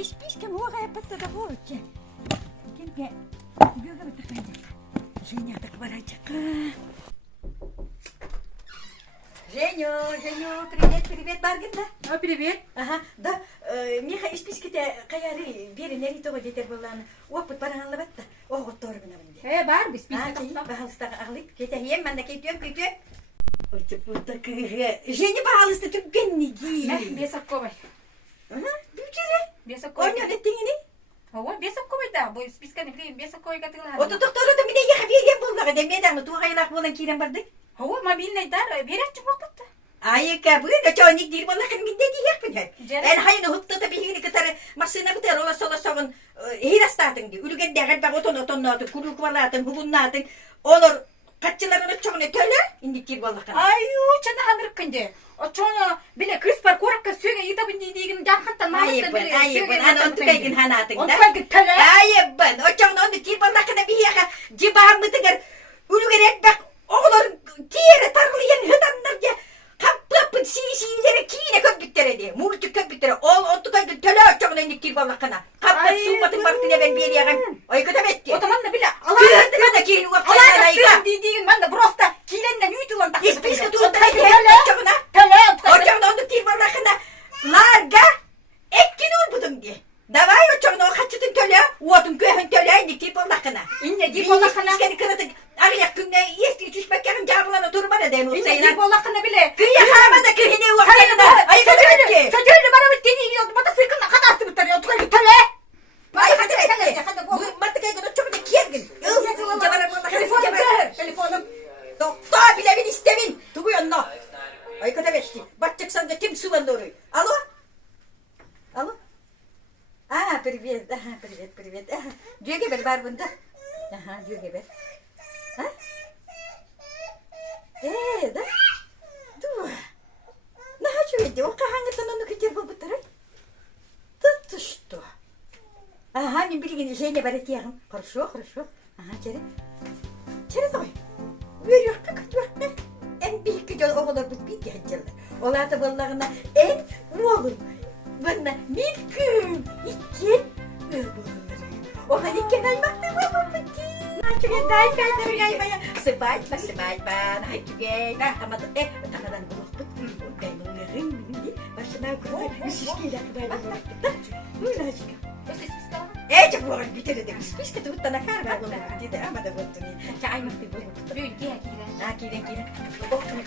списка мугая паттада болчу. Кимге бюга битакайдык. Женя так барачака. Женю, привет, Баргинда. О, привет. Ага, да, Миха из списките каяри бери нери того детер болан. Опыт баранала батта. Огот торгуна бинде. Бар, без списка. Пожалуйста, аглып. Кете ем мен да кетем. Ой, путта кыга. Женя, пожалуйста, түгенниги. Бесакковай. Ага, бючере. Бесакковай. Оня леттиңини. Ого, бесакковай да. Бу списканы билем, бесакковай катыла. Ото доктору мене яха берген болдага демедаңы тугайлак болан кирен барды. Ого, мобильный дар берет чукпатта. Айка бүйдө чоник дил болакын минде диякпын. Жарай. Эн хайны хуттата бигини кытары машина бутер ола сола согун хирастатын үлген дагы баг отон кулук балатын хугуннатын олор катчыларын чоңне төлө индикир болакын. Аю, чана хандырып кынде. Очоно биле криспар коракка сөйгө итабын дейдигин жаккантан мамыттан биле. Айыбын, аны тукайгын ханатын да. Онтугайгын төлө. Айыбын, очоңно онды кир болакына бияка жибамытыгар үлгерек бак оглор киере тарылыян хыданнарга каппын сийлere кийине көп биттереди. Мурчук көп биттере. Ол отукайгын төлө очоңно индикир болакына. Каппын сумбатын бартыне бен берияган. Ой көтөбетти. Отаман да биле. Алар кийин Алар дейдигин манда просто киленден үйтүлөн так. Списка тууттай очоңно. Төлө. Очоңно онду кир болакына. Ларга эккин урбудуңди. Давай очоңно качытын төлө, уотун көһөн төлө индикир болакына. Инне ди болакына. Скени кыраты агыяк күнне эски түшмөккөн жабылана турбара дем Инне ди усайна. болакына биле. Кыя хамада кыйне уакытында. Ай көтөбетти. Сажөлө барабыт дейдигин мотоциклна кадасты битер. Отугайгын төлө. Ай көтөбетти. Бу маттыкайгын очоңно кергин. Телефоным. Токто билебин истебин. Тугуйонно. Ай көтөбетти. Батчыксанга ким сувандору. Алло? Привет. Привет. Жөге бер бар бунда. Жөге бер. Да? Ду. Нахачу эди, ока хангытан ону кетер болбуттар, ай? Ты что? Мен билген Женя бар этиягым. Хорошо. Через ой. Верюкка көтүрөкне. Эн бийикки жол оголор бутпейт жаджалды. Оларды боллагына эн уолум. Бана милкüm. İkken öbürleri. Oha ikken aymakta bolbutki. Naçuge daykayları gaymaya. Sıbaytma. Naçuge. Tamadan bulukput. Gaymağın bilindi. Başına kurdu. Üsüşkeyle akıbayla bulukput. Naçuge. Çok boğaz bitirdi. Üsüşke tuğuttana kar var. Dedi ama da bulutuni. Aymakta bulukput. Kiren. Kiren. Okunu.